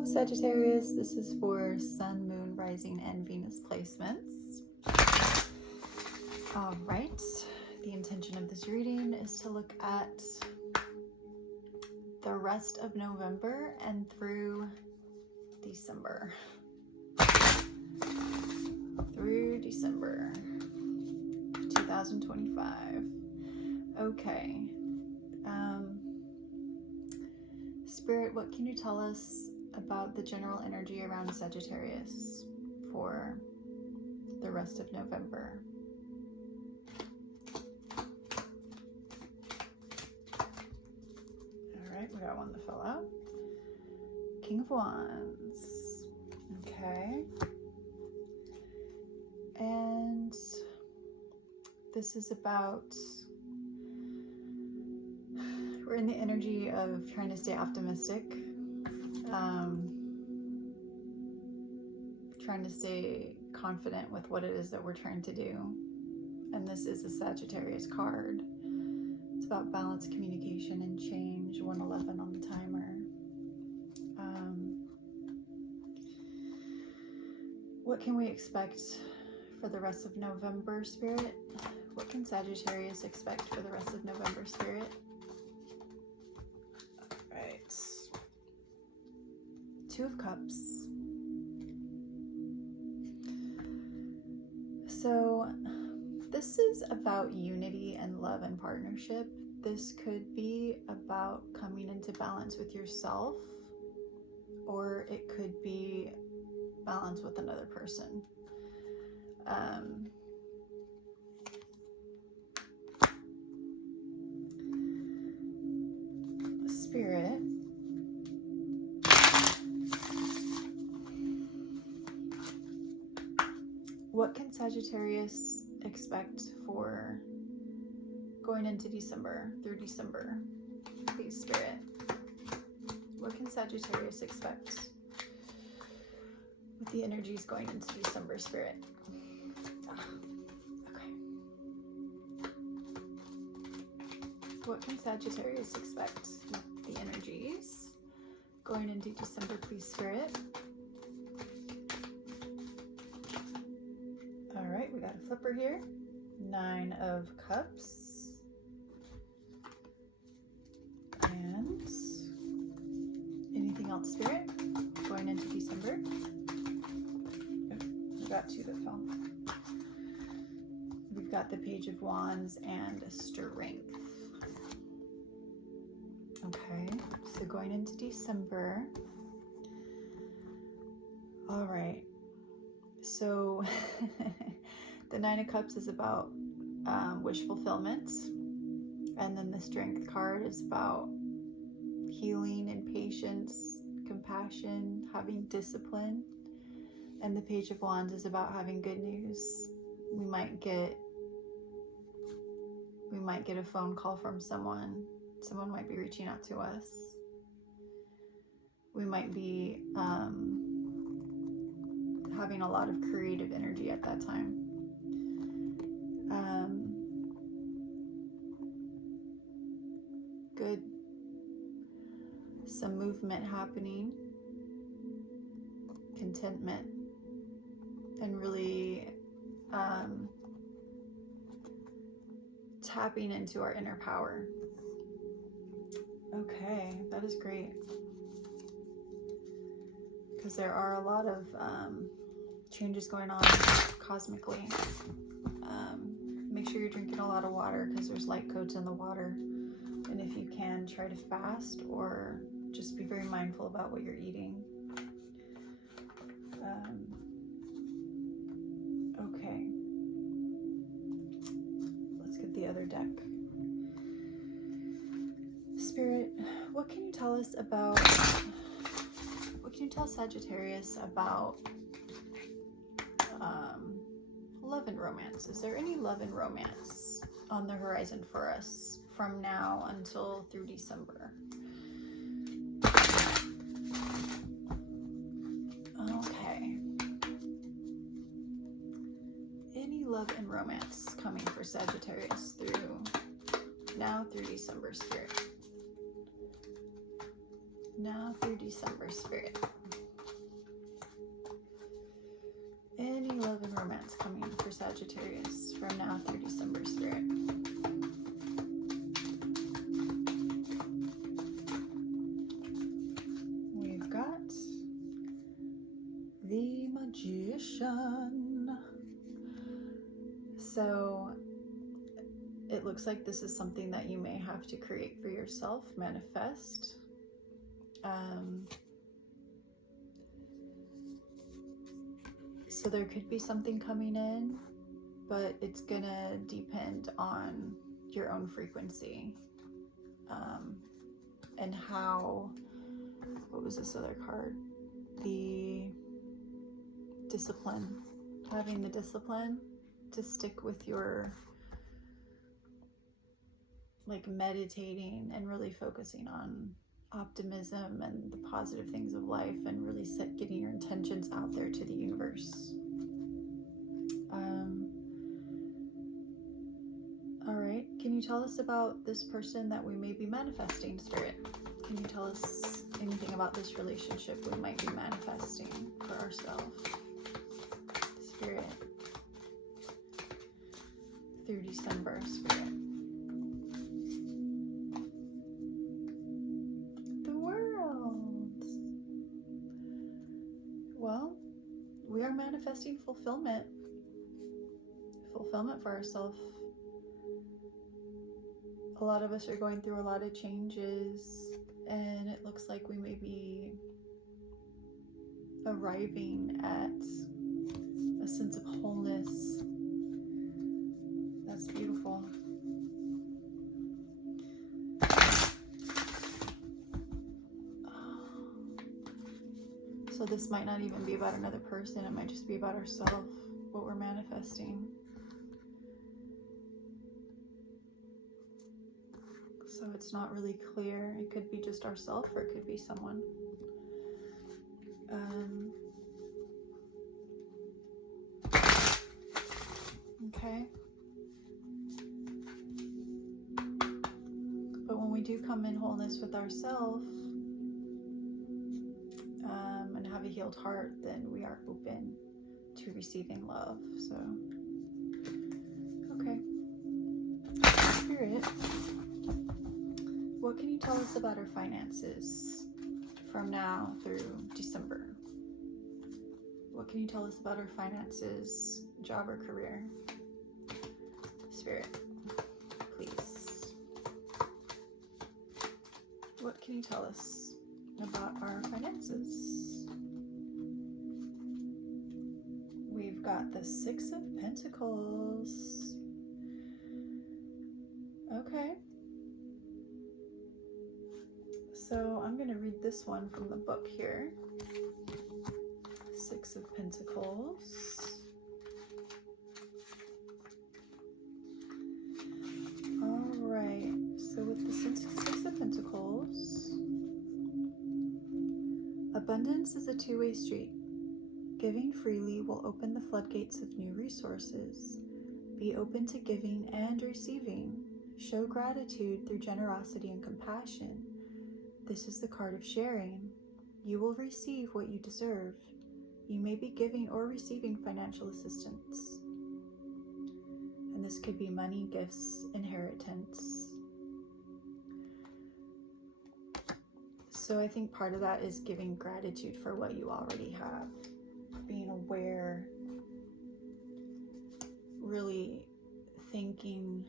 Hello, Sagittarius. This is for Sun, Moon, Rising, and Venus placements. All right. The intention of this reading is to look at the rest of November and through December. Through December 2025. Okay. Spirit, what can you tell us about the general energy around Sagittarius for the rest of November? All right, we got one to fill out. King of Wands. Okay. And this is about, we're in the energy of trying to stay optimistic, trying to stay confident with what it is that we're trying to do. And this is a Sagittarius card. It's about balance, communication, and change. 111 on the timer. What can we expect for the rest of November, Spirit? What can Sagittarius expect for the rest of November, Spirit? Right. Two of Cups. So this is about unity and love and partnership. This could be about coming into balance with yourself, or it could be balance with another person. Spirit, what can Sagittarius expect for going into December, through December? Please, Spirit. What can Sagittarius expect with the energies going into December, Spirit? Okay. What can Sagittarius expect with the energies going into December, please, Spirit? All right, we got a flipper here. 9 of Cups. And anything else, Spirit, going into December? We got 2 that fell. We've got the Page of Wands and Strength. Okay, so going into December. All right, so the 9 of Cups is about wish fulfillment, and then the Strength card is about healing and patience, compassion, having discipline, and the Page of Wands is about having good news. We might get a phone call from someone. Someone might be reaching out to us. We might be having a lot of creative energy at that time. Good. Some movement happening. Contentment. And really tapping into our inner power. Okay, that is great. Because there are a lot of changes going on cosmically. Make sure you're drinking a lot of water because there's light codes in the water. And if you can, try to fast or just be very mindful about what you're eating. Okay. Let's get the other deck. Spirit, what can you tell us about, what can you tell Sagittarius about love and romance? Is there any love and romance on the horizon for us from now until through December? Okay. Any love and romance coming for Sagittarius through now through December, Spirit? Now through December, Spirit. Sagittarius from now through December, Spirit? We've got the Magician. So it looks like this is something that you may have to create for yourself, manifest. So there could be something coming in, but it's gonna depend on your own frequency, and how, what was this other card? The discipline, having the discipline to stick with your, like, meditating and really focusing on optimism and the positive things of life, and really getting your intentions out there to the universe. All right, can you tell us about this person that we may be manifesting, Spirit? Can you tell us anything about this relationship we might be manifesting for ourselves, Spirit, through December, Spirit? Well, we are manifesting fulfillment for ourselves. A lot of us are going through a lot of changes, and it looks like we may be arriving at a sense of wholeness. That's beautiful. So this might not even be about another person. It might just be about ourselves, what we're manifesting. So it's not really clear. It could be just ourselves, or it could be someone. Okay. But when we do come in wholeness with ourselves, and have a healed heart, then we are open to receiving love. So, okay. Spirit, what can you tell us about our finances from now through December? What can you tell us about our finances, job or career? Spirit, please. What can you tell us about our finances? We've got the Six of Pentacles. Okay. So I'm going to read this one from the book here. Six of Pentacles. All right. So with the Six of Pentacles, abundance is a two-way street. Giving freely will open the floodgates of new resources. Be open to giving and receiving. Show gratitude through generosity and compassion. This is the card of sharing. You will receive what you deserve. You may be giving or receiving financial assistance. And this could be money, gifts, inheritance. So I think part of that is giving gratitude for what you already have. Being aware, really thanking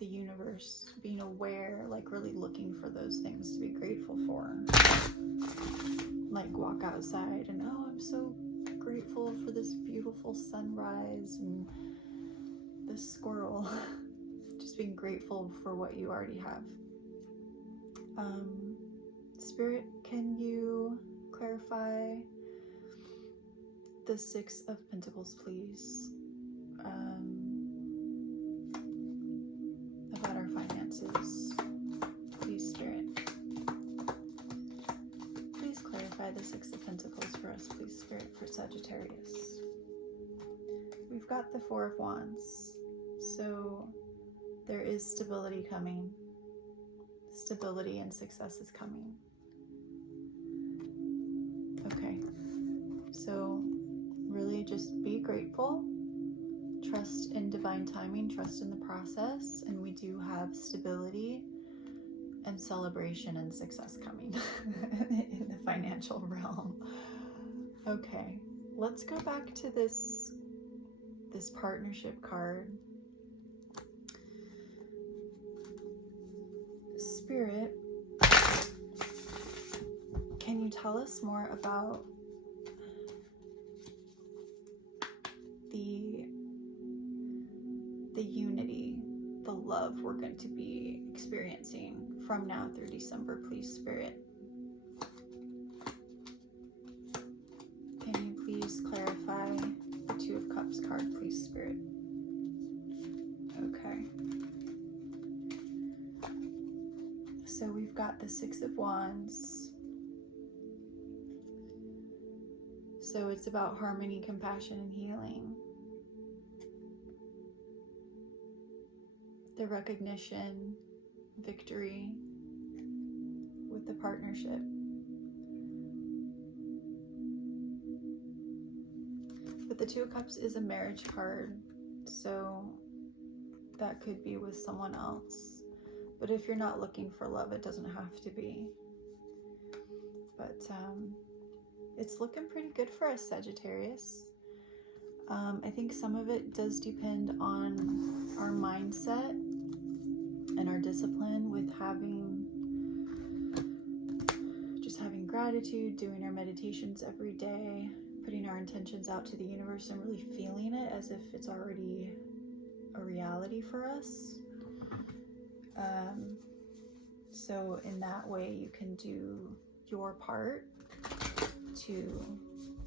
the universe, being aware, like really looking for those things to be grateful for. Like walk outside and, oh, I'm so grateful for this beautiful sunrise and this squirrel. Just being grateful for what you already have. Spirit, can you clarify the Six of Pentacles, please? About our finances. Please, Spirit. Please clarify the Six of Pentacles for us, please, Spirit, for Sagittarius. We've got the Four of Wands. So there is stability coming. Stability and success is coming. Okay. So really just be grateful. trust in divine timing, trust in the process, and we do have stability and celebration and success coming in the financial realm. Okay, let's go back to this partnership card. Spirit, can you tell us more about the unity, the love we're going to be experiencing from now through December, please, Spirit? Can you please clarify the Two of Cups card, please, Spirit? Okay. So we've got the Six of Wands. So it's about harmony, compassion, and healing. The recognition, victory with the partnership. But the Two of Cups is a marriage card, so that could be with someone else. But if you're not looking for love, it doesn't have to be. But it's looking pretty good for us, Sagittarius. I think some of it does depend on our mindset and our discipline with having gratitude, doing our meditations every day, putting our intentions out to the universe and really feeling it as if it's already a reality for us. So in that way, you can do your part to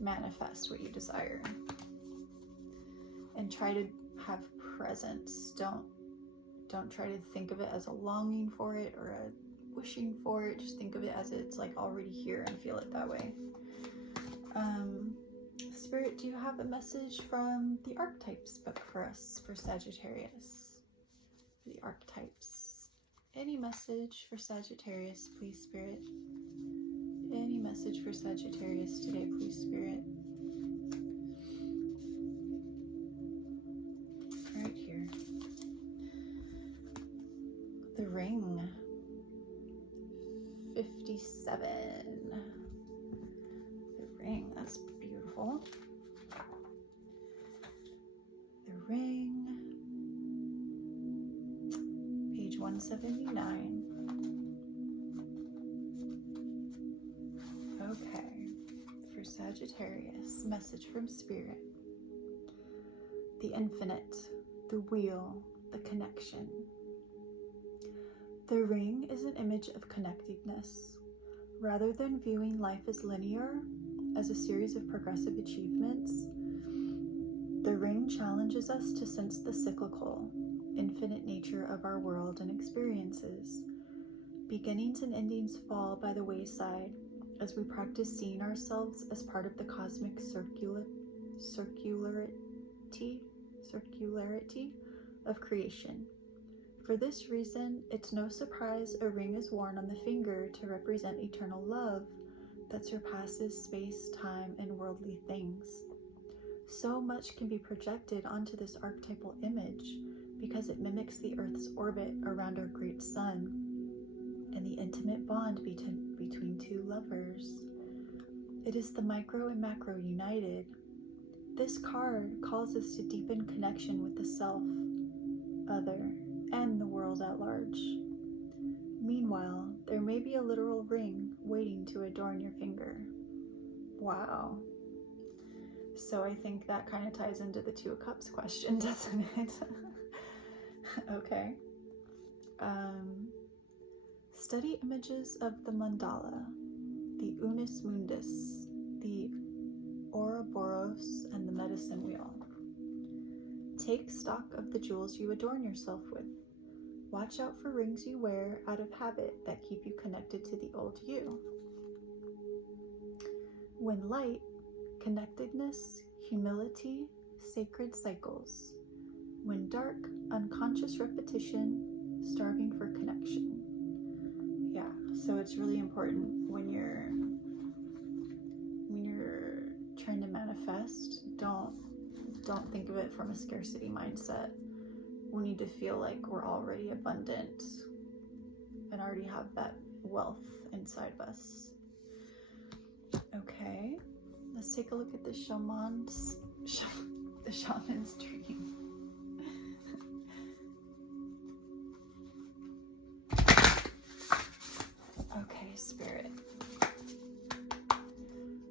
manifest what you desire. And try to have presence. Don't try to think of it as a longing for it or a wishing for it. Just think of it as it's like already here and feel it that way. Spirit, do you have a message from the Archetypes book for us, for Sagittarius? The Archetypes. Any message for Sagittarius, please, Spirit? Any message for Sagittarius today, please, Spirit? Right here. The Ring. 57. The Ring, that's beautiful. The Ring. Page 179. Okay. For Sagittarius, message from Spirit. The infinite, the wheel, the connection. The ring is an image of connectedness. Rather than viewing life as linear, as a series of progressive achievements, the ring challenges us to sense the cyclical, infinite nature of our world and experiences. Beginnings and endings fall by the wayside as we practice seeing ourselves as part of the cosmic circularity of creation. For this reason, it's no surprise a ring is worn on the finger to represent eternal love that surpasses space, time, and worldly things. So much can be projected onto this archetypal image because it mimics the Earth's orbit around our great sun and the intimate bond between two lovers. It is the micro and macro united. This card calls us to deepen connection with the self, other, and the world at large. Meanwhile, there may be a literal ring waiting to adorn your finger. Wow. So I think that kind of ties into the Two of Cups question, doesn't it? Okay. Study images of the mandala, the unus mundus, the Ouroboros, and the medicine wheel. Take stock of the jewels you adorn yourself with. Watch out for rings you wear out of habit that keep you connected to the old you. When light, connectedness, humility, sacred cycles. When dark, unconscious repetition, starving for connection. Yeah, so it's really important when you're trying to manifest, don't don't think of it from a scarcity mindset. We need to feel like we're already abundant and already have that wealth inside of us. Okay, let's take a look at the shaman's dream. Okay, Spirit.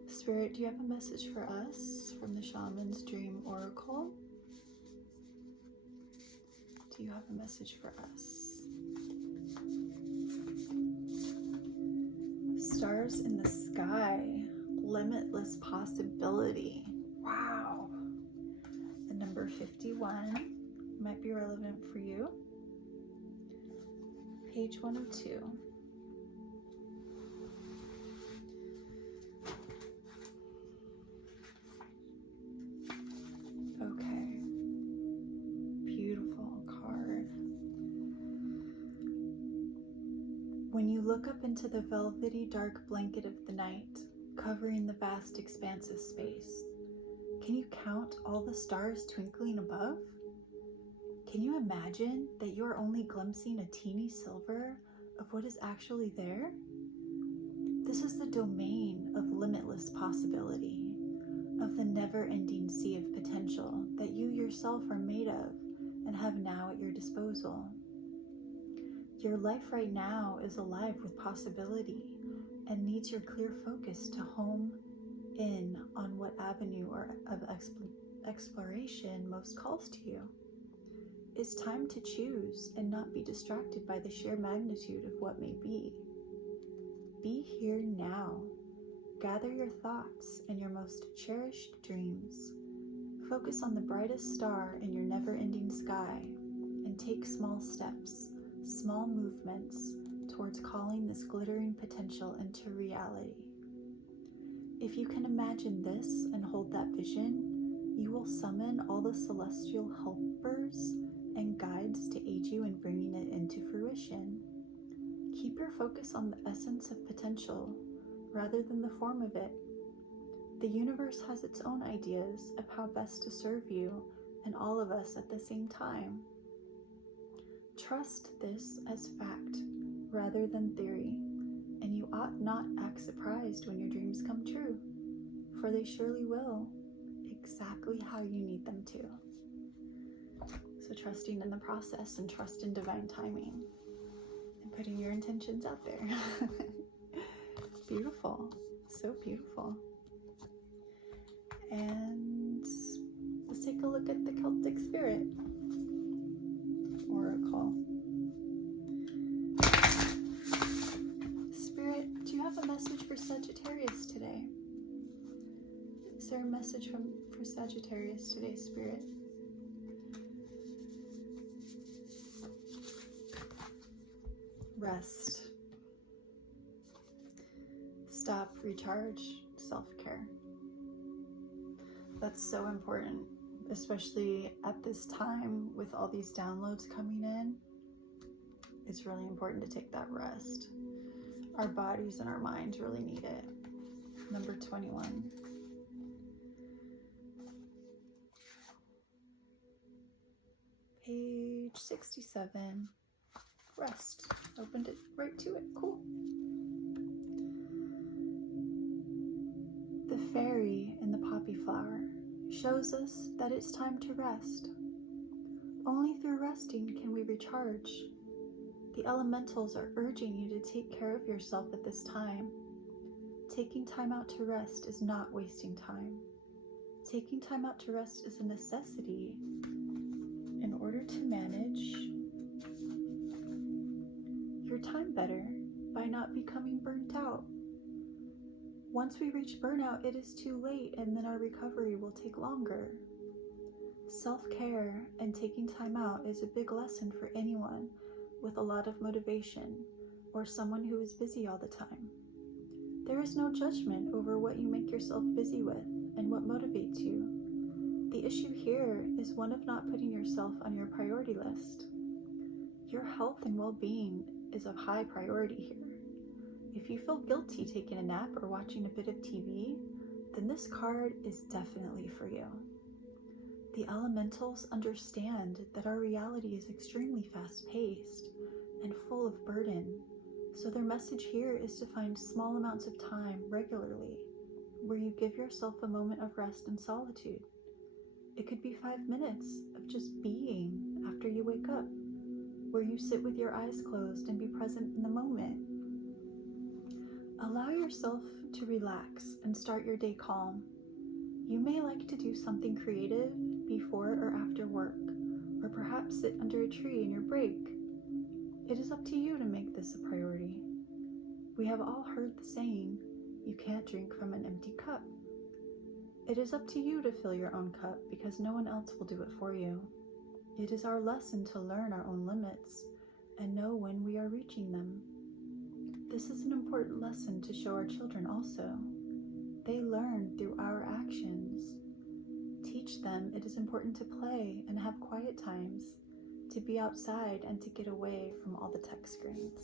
Spirit, do you have a message for us from the Shaman's Dream Oracle? Do you have a message for us? Stars in the sky, limitless possibility. Wow. The number 51 might be relevant for you. Page 102. When you look up into the velvety dark blanket of the night, covering the vast expanse of space, can you count all the stars twinkling above? Can you imagine that you are only glimpsing a teeny sliver of what is actually there? This is the domain of limitless possibility, of the never-ending sea of potential that you yourself are made of and have now at your disposal. Your life right now is alive with possibility and needs your clear focus to home in on what avenue of exploration most calls to you. It's time to choose and not be distracted by the sheer magnitude of what may be. Be here now. Gather your thoughts and your most cherished dreams. Focus on the brightest star in your never-ending sky and take small steps, small movements towards calling this glittering potential into reality. If you can imagine this and hold that vision, you will summon all the celestial helpers and guides to aid you in bringing it into fruition. Keep your focus on the essence of potential rather than the form of it. The universe has its own ideas of how best to serve you and all of us at the same time. Trust this as fact rather than theory, and you ought not act surprised when your dreams come true, for they surely will, exactly how you need them to. So trusting in the process and trust in divine timing and putting your intentions out there. Beautiful, so beautiful. And let's take a look at the Celtic Spirit Oracle. Spirit, do you have a message for Sagittarius today? Is there a message for Sagittarius today, Spirit? Rest. Stop, recharge, self-care. That's so important, especially at this time with all these downloads coming in. It's really important to take that rest. Our bodies and our minds really need it. Number 21. Page 67. Rest. Opened it right to it. Cool. The fairy in the poppy flower shows us that it's time to rest. Only through resting can we recharge. The elementals are urging you to take care of yourself at this time. Taking time out to rest is not wasting time. Taking time out to rest is a necessity in order to manage your time better by not becoming burnt out. Once we reach burnout, it is too late, and then our recovery will take longer. Self-care and taking time out is a big lesson for anyone with a lot of motivation or someone who is busy all the time. There is no judgment over what you make yourself busy with and what motivates you. The issue here is one of not putting yourself on your priority list. Your health and well-being is of high priority here. If you feel guilty taking a nap or watching a bit of TV, then this card is definitely for you. The elementals understand that our reality is extremely fast-paced and full of burden, so their message here is to find small amounts of time regularly where you give yourself a moment of rest and solitude. It could be 5 minutes of just being after you wake up, where you sit with your eyes closed and be present in the moment. Allow yourself to relax and start your day calm. You may like to do something creative before or after work, or perhaps sit under a tree in your break. It is up to you to make this a priority. We have all heard the saying, you can't drink from an empty cup. It is up to you to fill your own cup because no one else will do it for you. It is our lesson to learn our own limits and know when we are reaching them. This is an important lesson to show our children also. They learn through our actions. Teach them it is important to play and have quiet times, to be outside and to get away from all the tech screens.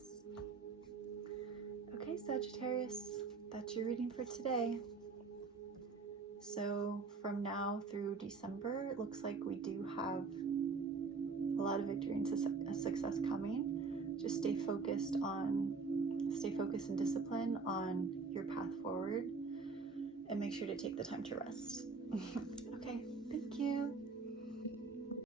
Okay, Sagittarius, that's your reading for today. So from now through December, it looks like we do have a lot of victory and success coming. Just stay focused and discipline on your path forward, and make sure to take the time to rest. Okay, thank you.